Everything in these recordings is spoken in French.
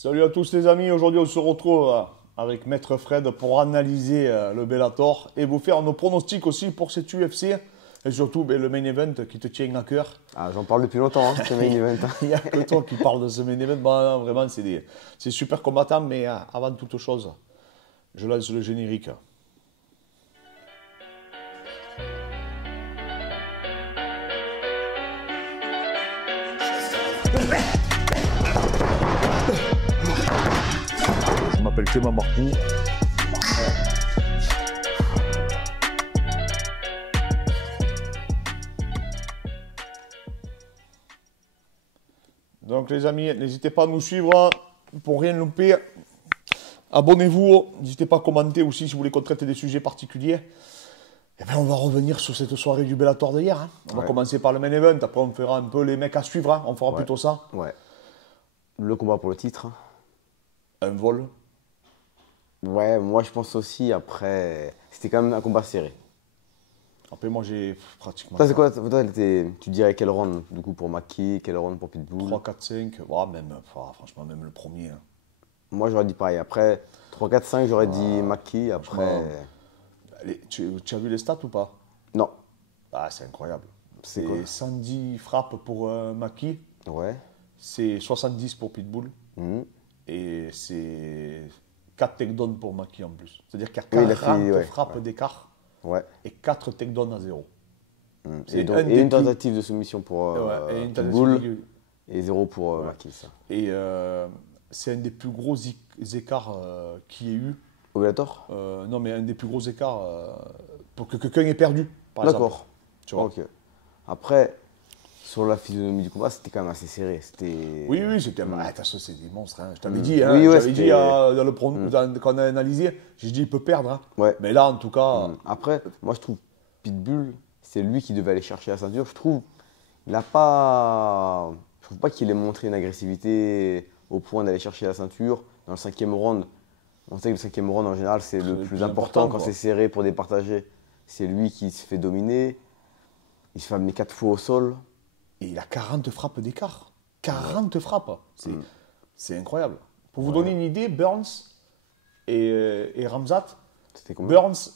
Salut à tous les amis, aujourd'hui on se retrouve avec Maître Fred pour analyser le Bellator et vous faire nos pronostics aussi pour cette UFC et surtout le main event qui te tient à cœur. Ah, j'en parle depuis longtemps, hein, ce main event. Il n'y a que toi qui parles de ce main event. Bah, non, vraiment c'est super combattant, mais avant toute chose, je lance le générique. Je m'appelle Clément Marcoux. Donc les amis, n'hésitez pas à nous suivre pour rien louper. Abonnez-vous, n'hésitez pas à commenter aussi si vous voulez qu'on traite des sujets particuliers. Et bien on va revenir sur cette soirée du Bellator d'hier. Hein. On va commencer par le main event, après on fera un peu les mecs à suivre, hein. On fera plutôt ça. Ouais. Le combat pour le titre. Un vol. Ouais, moi je pense aussi, après, c'était quand même un combat serré. Après moi j'ai pratiquement... Toi, c'est quoi? Toi, tu dirais quel round du coup pour Maki, quel round pour Pitbull? 3, 4, 5, ouais, même, franchement même le premier. Hein. Moi j'aurais dit pareil. Après 3, 4, 5, j'aurais dit Maki. Après. Allez, tu as vu les stats ou pas? Non. Ah, c'est incroyable. C'est quoi? 110 frappes pour Maki, Ouais. c'est 70 pour Pitbull. Mhm. Et c'est 4 takedowns pour Maki en plus. C'est-à-dire qu'il y Oui, a il a 40 fait, frappes d'écart Ouais. et 4 takedowns à 0. C'est Et, donc, un et des une plus- tentative de soumission pour et une Pitbull tentative et 0 pour Maki. Ça. Et c'est un des plus gros écarts qu'il y ait eu. Obligatoire? Non, mais un des plus gros écarts pour que quelqu'un ait perdu, par exemple. D'accord. Tu vois. Ok. Après, sur la physionomie du combat, c'était quand même assez serré. Oui, c'était. Ah, de toute façon, c'est des monstres. Hein. Je t'avais dit, hein, Oui, ouais, j'avais dit quand on a analysé, j'ai dit il peut perdre. Hein. Ouais. Mais là, en tout cas. Après, moi je trouve Pitbull, c'est lui qui devait aller chercher la ceinture. Je trouve, il n'a pas. Je trouve pas qu'il ait montré une agressivité au point d'aller chercher la ceinture. Dans le 5e round, on sait que le 5e round en général, c'est le plus important quand quoi. c'est serré pour départager. C'est lui qui se fait dominer. Il se fait amener 4 fois au sol. Et il a 40 frappes d'écart. 40 frappes. C'est incroyable. Pour vous donner une idée, Burns et Ramzat, C'était combien? Burns,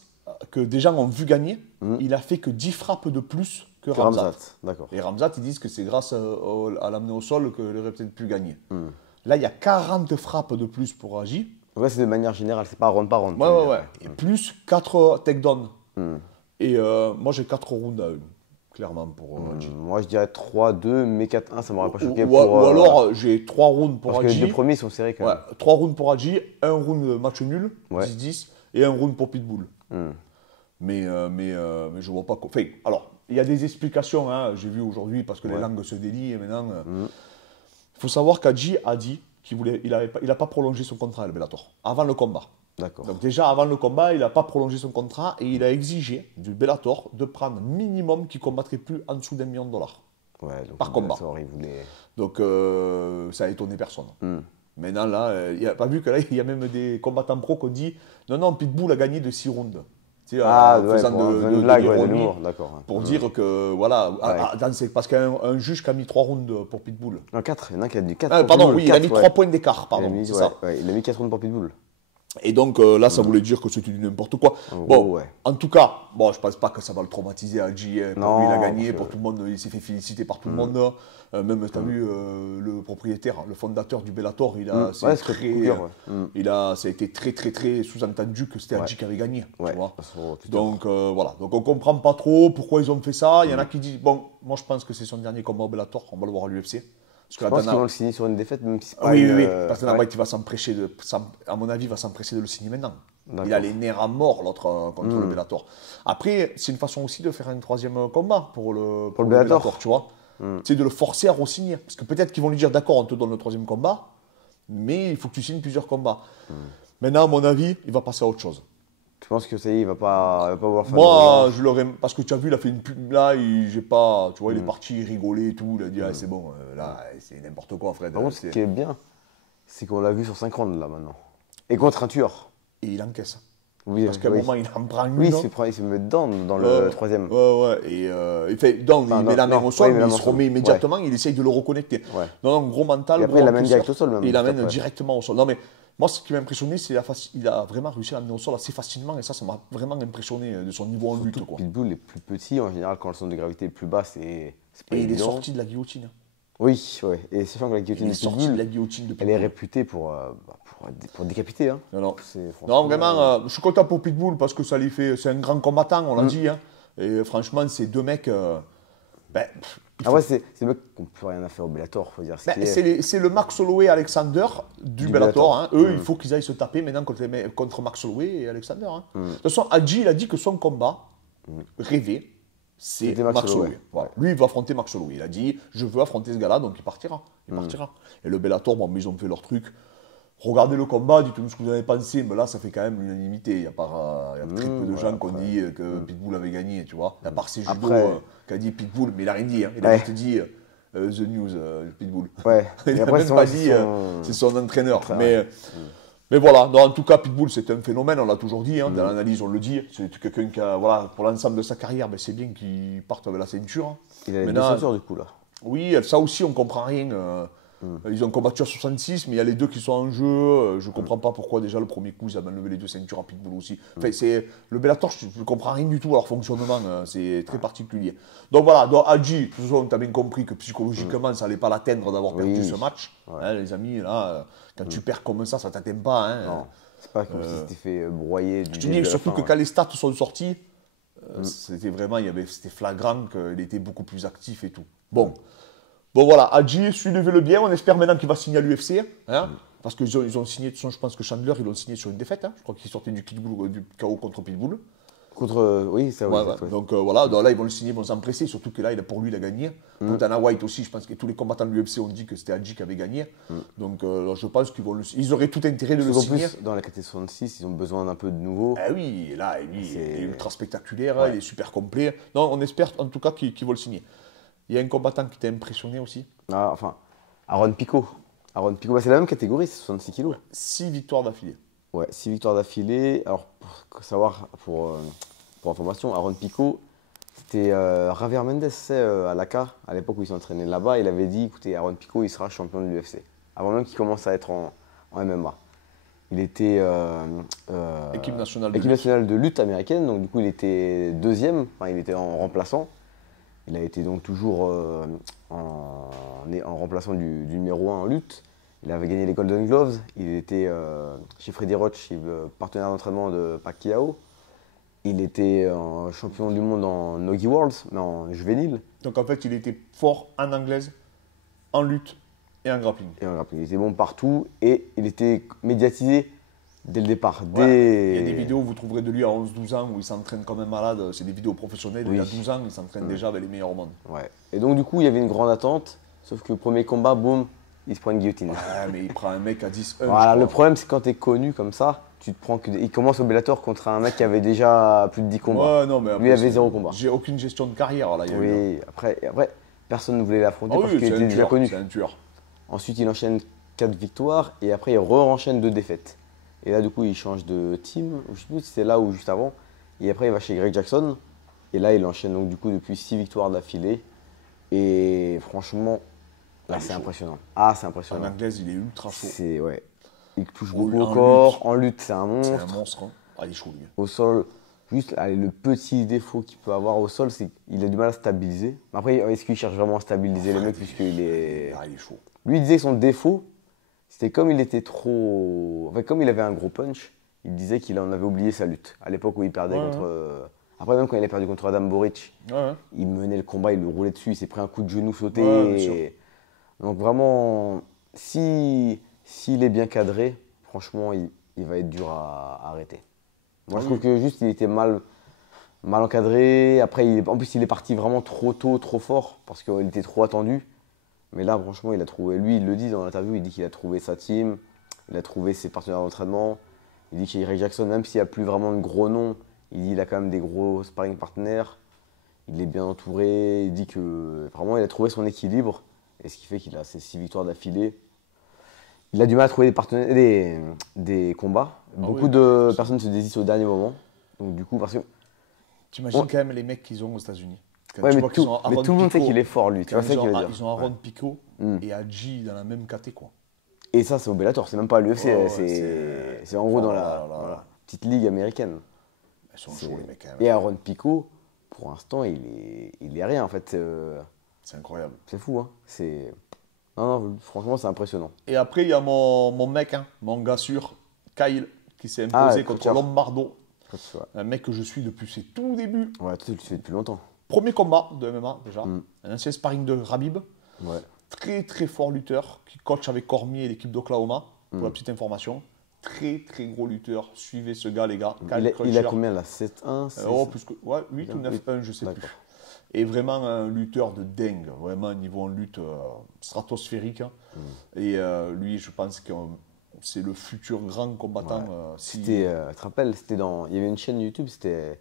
que des gens ont vu gagner, il a fait que 10 frappes de plus que Ramzat. D'accord. Et Ramzat, ils disent que c'est grâce à l'amener au sol qu'il aurait peut-être pu gagner. Là, il y a 40 frappes de plus pour Agi. Ouais, c'est de manière générale, c'est pas round par round. Ouais. Et plus 4 takedowns. Et moi, j'ai 4 rounds à 1, clairement, pour Agi. Moi je dirais 3-2, mais 4-1, ça m'aurait pas choqué. Ou alors, j'ai 3 rounds pour parce que Agi. les deux premiers sont serrés quand même. 3 rounds pour Agi, 1 round match nul, Ouais. 10-10, et 1 round pour Pitbull. Mais je vois pas. Enfin, alors, il y a des explications, hein, j'ai vu aujourd'hui, parce que les langues se délient et maintenant. Il faut savoir qu'Adji a dit qu'il n'a pas prolongé son contrat à le Bellator, avant le combat. D'accord. Donc déjà, avant le combat, il n'a pas prolongé son contrat et il a exigé du Bellator de prendre minimum qu'il ne combattrait plus en dessous d'1 million de dollars. Ouais, donc par combat. Il voulait... Donc ça a étonné personne. Maintenant, là, il n'a pas vu que là, il y a même des combattants pro qui ont dit non, Pitbull a gagné de 6 rounds. Tu sais, en faisant une blague, de l'ironie, l'humour, d'accord. pour dire que, voilà, parce qu'il y a un juge qui a mis 3 rounds pour Pitbull. Non, 4, il y en a qui a dit 4. Ah, pardon, oui, il a mis 3 points d'écart, pardon, c'est ça. Il a mis 4 rounds pour Pitbull. Et donc là, ça voulait dire que c'était du n'importe quoi. Bon, en tout cas, je pense pas que ça va le traumatiser à Agi. Pour lui, il a gagné, pour tout le monde, il s'est fait féliciter par tout le monde. Même, tu as vu, le propriétaire, le fondateur du Bellator, ça a été très, très, très sous-entendu que c'était Agi qui avait gagné. Tu vois. Donc, voilà. Donc, on comprend pas trop pourquoi ils ont fait ça. Il y en a qui disent, bon, moi, je pense que c'est son dernier combat au Bellator. On va le voir à l'UFC. Je pense qu'ils vont le signer sur une défaite, même si c'est pas oui, parce que Dana White, il va s'empresser à mon avis, il va s'empresser de le signer maintenant. Il a les nerfs à mort, l'autre, contre le Bellator. Après, c'est une façon aussi de faire un 3e combat pour le Bellator, tu vois. C'est de le forcer à re-signer. Parce que peut-être qu'ils vont lui dire, d'accord, on te donne le 3e combat, mais il faut que tu signes plusieurs combats. Maintenant, à mon avis, il va passer à autre chose. Tu penses que ça y est, il va pas vouloir faire moi, je l'aurais. Parce que tu as vu, il a fait une pub. Là, j'ai pas. Tu vois, il est parti rigoler et tout. Il a dit, c'est bon, là, c'est n'importe quoi, Fred. Par contre, ce qui est bien, c'est qu'on l'a vu sur 5 rounds là maintenant. Et contre un tueur. Et il encaisse. Oui, parce qu'à un moment, il en prend une. Oui, il se met dedans dans le troisième. Ouais. Et il fait, donc, il met la main au sol, mais il se remet immédiatement, il essaye de le reconnecter. Ouais. Non, gros mental. Et après, il l'amène direct au sol, même. Et il l'amène directement au sol. Non, mais moi, ce qui m'a impressionné, c'est qu'il a vraiment réussi à l'amener au sol assez facilement, et ça m'a vraiment impressionné de son niveau en lutte. Quoi. Pitbull est plus petit, en général, quand le centre de gravité est plus bas, c'est pas et évident. il est sorti de la guillotine. Oui, ouais. Et sachant que la guillotine de Pitbull, elle est réputée pour décapiter. Hein. Non, vraiment, je suis content pour Pitbull parce que ça lui fait. C'est un grand combattant, on l'a dit. Hein. Et franchement, ces deux mecs. C'est des mecs qui n'ont plus rien à faire au Bellator, faut dire. C'est le Max Holloway et Alexander du Bellator. Hein. Eux, il faut qu'ils aillent se taper maintenant contre Max Holloway et Alexander. Hein. De toute façon, Hadji, il a dit que son combat rêvé, c'est Max Holloway. Voilà. Lui, il va affronter Max Holloway. Il a dit, je veux affronter ce gars-là, donc il partira. Et le Bellator, bon, mais ils ont fait leur truc. Regardez le combat, dites-nous ce que vous en avez pensé, mais là, ça fait quand même l'unanimité. Il y a très peu de gens qui ont dit que Pitbull avait gagné, tu vois. À part ces judo qui a dit Pitbull, mais il a rien dit. Hein. Il a juste dit The News, Pitbull. Ouais. Il n'a même pas dit, c'est son entraîneur. Mais voilà, en tout cas, Pitbull, c'est un phénomène, on l'a toujours dit. Hein, dans l'analyse, on le dit. C'est quelqu'un qui a, voilà, pour l'ensemble de sa carrière, c'est bien qu'il parte avec la ceinture. Hein. Il a une ceinture, du coup, là. Oui, ça aussi, on ne comprend rien. Ils ont combattu à 66, mais il y a les deux qui sont en jeu. Je ne comprends pas pourquoi déjà le premier coup, ils avaient enlevé les deux ceintures à Pitbull aussi. Enfin, le Bellator, je ne comprends rien du tout à leur fonctionnement. C'est très particulier. Donc voilà, Hadji, de toute façon, tu as bien compris que psychologiquement, ça n'allait pas l'atteindre d'avoir perdu ce match. Hein, les amis, là, quand tu perds comme ça ne t'atteint pas. Hein. Non, c'est pas comme si tu t'es fait broyer. Je te dis, surtout que quand les stats sont sortis, c'était vraiment, c'était flagrant qu'il était beaucoup plus actif et tout. Bon voilà, Hadji, suivez-le bien, on espère maintenant qu'il va signer à l'UFC, hein, parce qu'ils ont signé, je pense que Chandler, ils l'ont signé sur une défaite, hein, je crois qu'il sortait du KO contre Pitbull. Oui, ça oui. Donc voilà, donc là ils vont le signer, ils vont s'empresser, surtout que là, pour lui, il a gagné. Pour Dana White aussi, je pense que tous les combattants de l'UFC ont dit que c'était Hadji qui avait gagné. Donc je pense ils auraient tout intérêt de le signer. Plus, dans la catégorie 66, ils ont besoin d'un peu de nouveau. Ah oui, là, il est ultra spectaculaire, il est super complet. Non, on espère en tout cas qu'ils vont le signer. Il y a un combattant qui t'a impressionné aussi. Aaron Pico. Aaron Pico, c'est la même catégorie, c'est 66 kilos. 6 victoires d'affilée. Ouais, 6 victoires d'affilée. Alors, pour savoir, pour information, Aaron Pico, c'était Javier Mendes à l'ACA, à l'époque où il s'entraînait là-bas. Il avait dit, écoutez, Aaron Pico, il sera champion de l'UFC. Avant même qu'il commence à être en MMA. Il était équipe nationale de lutte américaine, donc du coup, il était deuxième, il était en remplaçant. Il a été donc toujours en remplaçant du numéro 1 en lutte. Il avait gagné les Golden Gloves. Il était chez Freddy Roach, partenaire d'entraînement de Pacquiao. Il était champion du monde en Nogi Worlds, mais en juvénile. Donc en fait, il était fort en anglaise, en lutte et en grappling. Il était bon partout et il était médiatisé dès le départ. Il y a des vidéos, vous trouverez de lui à 11-12 ans où il s'entraîne comme un malade. C'est des vidéos professionnelles. Il y a 12 ans, il s'entraîne déjà avec les meilleurs au monde. Ouais. Et donc du coup, il y avait une grande attente. Sauf que le premier combat, boum, il se prend une guillotine. Ouais, mais il prend un mec à 10. Voilà, le problème, c'est quand tu es connu comme ça, tu te prends il commence au Bellator contre un mec qui avait déjà plus de 10 combats. Ouais, non, mais après, lui avait 0 combat. J'ai aucune gestion de carrière là. Après, personne ne voulait l'affronter parce qu'il était déjà connu. C'est un tueur. Ensuite, il enchaîne 4 victoires et après, il re-enchaîne 2 défaites. Et là, du coup, il change de team. Je ne sais plus si c'était là ou juste avant. Et après, il va chez Greg Jackson. Et là, il enchaîne donc du coup depuis 6 victoires d'affilée. Et franchement, là, c'est impressionnant. C'est impressionnant. En anglaise, il est ultra chaud. Ouais. Il touche beaucoup au corps. En lutte, c'est un monstre. C'est un monstre. Hein. Il est chaud, lui. Au sol, juste le petit défaut qu'il peut avoir au sol, c'est qu'il a du mal à stabiliser. Mais après, est-ce qu'il cherche vraiment à stabiliser les mecs puisqu'il est... il est chaud. Lui, il disait que son défaut, c'était comme il était trop... Enfin, comme il avait un gros punch, il disait qu'il en avait oublié sa lutte. À l'époque où il perdait contre... Après, même quand il a perdu contre Adam Boric, il menait le combat, il le roulait dessus, il s'est pris un coup de genou sauté. Donc vraiment, s'il est bien cadré, franchement, il va être dur à arrêter. Moi, je trouve que juste, il était mal encadré. Après, en plus, il est parti vraiment trop tôt, trop fort, parce qu'il était trop attendu. Mais là, franchement, il a trouvé, lui, il le dit dans l'interview, il dit qu'il a trouvé sa team, il a trouvé ses partenaires d'entraînement. Il dit qu'Eric Jackson, même s'il n'y a plus vraiment de gros noms, il dit qu'il a quand même des gros sparring partners. Il est bien entouré. Il dit que vraiment, il a trouvé son équilibre. Et ce qui fait qu'il a ses 6 victoires d'affilée. Il a du mal à trouver des partenaires, des combats. Beaucoup de personnes se désistent au dernier moment. Donc du coup, parce que... T'imagines quand même les mecs qu'ils ont aux États-Unis. Ouais, mais tout le monde sait qu'il est fort, lui. Tu vois ça qu'il veut dire. Ils ont Aaron Pico et Hadji dans la même caté, quoi. Et ça, c'est au Bellator, c'est même pas à l'UFC. C'est en gros dans la petite ligue américaine. Ils sont chauds, les mecs, quand même. Et Aaron Pico, pour l'instant, il est rien, en fait. C'est incroyable. C'est fou, hein. Non, franchement, c'est impressionnant. Et après, il y a mon mec, hein, mon gars sûr, Kyle, qui s'est imposé contre Lombardo. Un mec que je suis depuis ses tout débuts. Ouais, tu le suis depuis longtemps. Premier combat de MMA, déjà. Un ancien sparring de Khabib. Ouais. Très, très fort lutteur, qui coach avec Cormier et l'équipe d'Oklahoma, pour la petite information. Très, très gros lutteur. Suivez ce gars, les gars. Il a combien, là? 7-1 plus que, ouais, 8 ou 9-1, je sais plus. Et vraiment un lutteur de dingue, vraiment un niveau en lutte stratosphérique. Hein. Et lui, je pense que c'est le futur grand combattant. Tu te rappelles, il y avait une chaîne YouTube, c'était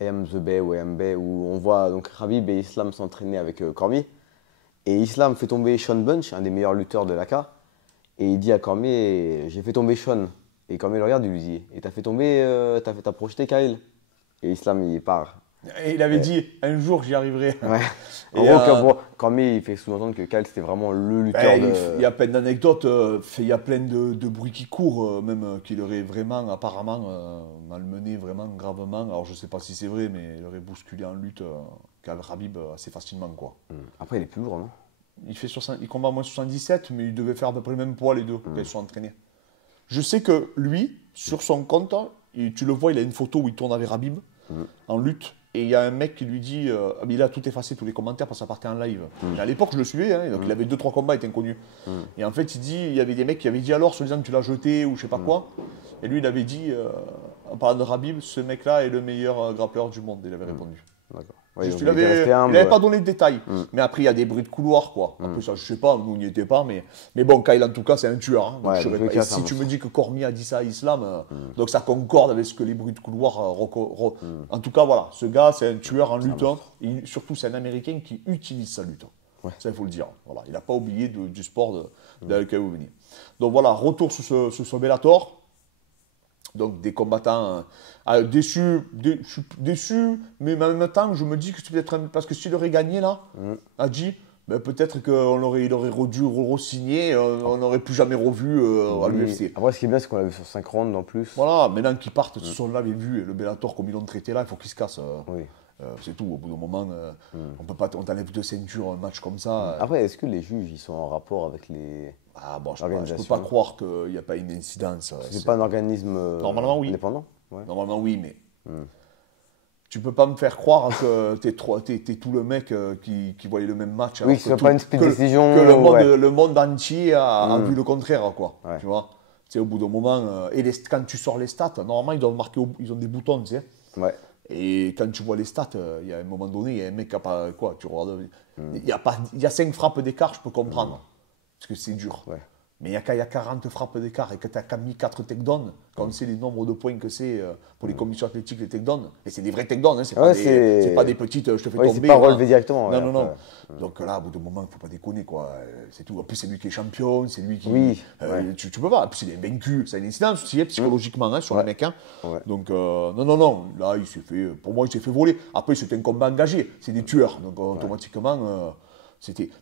I Am The Bay ou I Am Bay, où on voit donc Khabib et Islam s'entraîner avec Cormier. Et Islam fait tomber Sean Bunch, un des meilleurs lutteurs de l'AK. Et il dit à Cormier, j'ai fait tomber Sean. Et Cormier le regarde, il lui dit, et t'as projeté Kyle. Et Islam, il part. Et il avait dit, un jour j'y arriverai. Ouais. En gros, Cormier, il fait sous-entendre que Kyle, c'était vraiment le lutteur Il y a plein d'anecdotes, il y a plein de bruits qui courent, même qu'il aurait vraiment, apparemment, malmené vraiment gravement. Alors je sais pas si c'est vrai, mais il aurait bousculé en lutte Khabib assez facilement, quoi. Après, il est plus lourd, non? Il combat à moins 77, mais il devait faire à peu près le même poids, les deux, quand ils sont entraînés. Je sais que lui, sur son compte, tu le vois, il a une photo où il tourne avec Khabib en lutte. Et il y a un mec qui lui dit, il a tout effacé, tous les commentaires, parce que ça partait en live. Et à l'époque, je le suivais, hein, donc il avait 2-3 combats, il était inconnu. Et en fait, il y avait des mecs qui avaient dit alors, soi-disant, tu l'as jeté ou je sais pas quoi. Et lui, il avait dit, en parlant de Khabib, ce mec-là est le meilleur grappleur du monde. Il avait répondu. D'accord. Ouais, il n'avait pas donné de détails. Mais après, il y a des bruits de couloir, quoi. Après, ça, je sais pas, nous, on n'y était pas. Mais bon, Kyle, en tout cas, c'est un tueur. Hein. Donc, si tu me dis que Cormier a dit ça à Islam, donc ça concorde avec ce que les bruits de couloir. En tout cas, voilà, ce gars, c'est un tueur en lutte. Surtout, c'est un Américain qui utilise sa lutte. Ouais. Ça, il faut le dire. Voilà. Il n'a pas oublié du sport dans lequel vous venez. Donc voilà, retour sur ce Bellator. Donc des combattants déçus, mais en même temps, je me dis que c'est peut-être parce que s'il aurait gagné là, Hadji, ben peut-être qu'il aurait dû re-signer, on n'aurait plus jamais revu à l'UFC. Après, ce qui est bien, c'est qu'on l'a vu sur 5 rounds en plus. Voilà, maintenant qu'ils partent, ce sont là les vues, et le Bellator, comme ils l'ont traité là, il faut qu'il se casse. C'est tout, au bout d'un moment, on peut pas, on t'enlève 2 ceintures, un match comme ça. Après, est-ce que les juges, ils sont en rapport avec les... je peux pas croire qu'il n'y a pas une incidence. C'est pas un organisme indépendant? Normalement, oui, mais tu peux pas me faire croire que t'es tout le mec qui voyait le même match. Oui, c'est pas une split décision. Que le monde entier a vu le contraire, quoi. Ouais. Tu vois, au bout d'un moment, quand tu sors les stats, normalement, ils doivent marquer, ils ont des boutons, tu sais. Ouais. Et quand tu vois les stats, il y a un moment donné, il y a un mec qui a pas quoi, tu regardes, il y a 5 frappes d'écart, je peux comprendre, parce que c'est dur. Ouais. Mais il y a 40 frappes d'écart et que tu as mis 4 takedowns, quand on sait les nombres de points que c'est pour les commissions athlétiques, les takedowns, et c'est des vrais takedowns, hein, c'est pas des petites, je te fais tomber. C'est pas relevé directement. Non. Donc là, au bout d'un moment, il ne faut pas déconner, quoi. C'est tout. En plus, c'est lui qui est champion, c'est lui qui. Tu peux pas. En plus, il est vaincu. Ça a une incidence aussi, psychologiquement, sur le mec. Hein. Ouais. Donc, non. Là, pour moi, il s'est fait voler. Après, c'était un combat engagé. C'est des tueurs. Donc, automatiquement,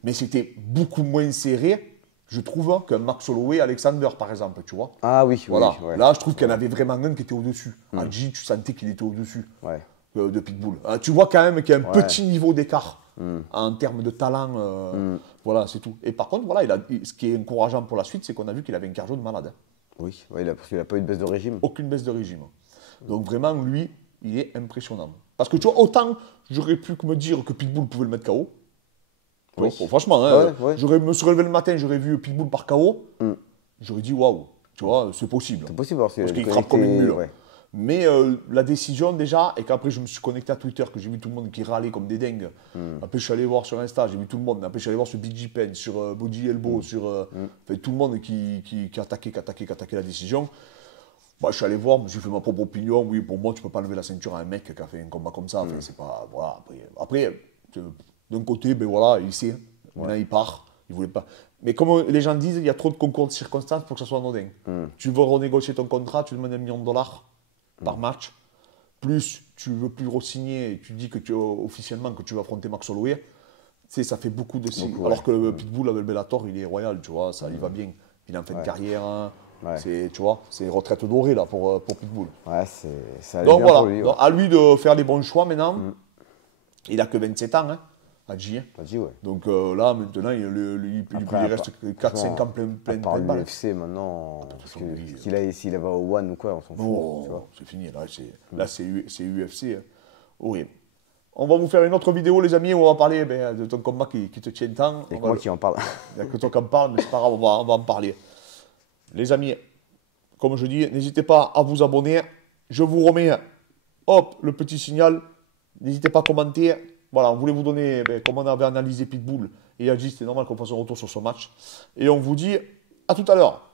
Mais c'était beaucoup moins serré. Je trouve qu'un Max Holloway, Alexander, par exemple, tu vois. Ah oui, voilà. Là, je trouve qu'il y en avait vraiment un qui était au-dessus. Hadji, tu sentais qu'il était au-dessus de Pitbull. Tu vois quand même qu'il y a un petit niveau d'écart en termes de talent. Voilà, c'est tout. Et par contre, voilà, ce qui est encourageant pour la suite, c'est qu'on a vu qu'il avait un cardio de malade. Hein. Oui, parce qu'il n'a pas eu de baisse de régime. Aucune baisse de régime. Donc vraiment, lui, il est impressionnant. Parce que tu vois, autant j'aurais pu me dire que Pitbull pouvait le mettre KO. Oui. Bon, franchement, hein, je me serais levé le matin, j'aurais vu Pitbull par KO, j'aurais dit waouh, tu vois, c'est possible. C'est possible parce qu'il frappe comme une mule. Ouais. Mais la décision déjà, et qu'après je me suis connecté à Twitter, que j'ai vu tout le monde qui râlait comme des dingues. Après je suis allé voir sur Insta, j'ai vu tout le monde. Après je suis allé voir sur BG Pen, sur Body Elbow, sur tout le monde qui attaquait la décision. Bah, je suis allé voir, j'ai fait ma propre opinion. Oui, pour moi, tu peux pas lever la ceinture à un mec qui a fait un combat comme ça. C'est pas, voilà, après d'un côté, ben voilà, il sait. Maintenant, il part. Il voulait pas. Mais comme les gens disent, il y a trop de concours de circonstances pour que ça soit anodin. Tu veux renégocier ton contrat, tu demandes $1 million par match. Plus tu veux plus re-signer et tu dis que officiellement que tu vas affronter Max Holloway. Tu sais, ça fait beaucoup de signes. Alors que Pitbull avec le Bellator, il est royal, tu vois, ça lui va bien. Il est en fin de carrière. Hein. Tu vois, c'est retraite dorée là pour Pitbull. Ouais, ça donc bien voilà, pour lui, donc, à lui de faire les bons choix maintenant. Il a que 27 ans, hein, Hadji. Ouais. Donc là, maintenant, il reste 4-5 ans plein par de balles. l'UFC maintenant, parce que s'il va au One ou quoi, on s'en fout. Tu vois. C'est fini, là c'est UFC. Hein. Oui. On va vous faire une autre vidéo, les amis, où on va parler de ton combat qui te tient tant. Et moi qui en parle. Il n'y a que toi qui en parle, mais c'est pas grave, on va en parler. Les amis, comme je dis, n'hésitez pas à vous abonner. Je vous remets, hop, le petit signal. N'hésitez pas à commenter. Voilà, on voulait vous donner comment on avait analysé Pitbull et Hadji. C'était normal qu'on fasse un retour sur ce match. Et on vous dit à tout à l'heure.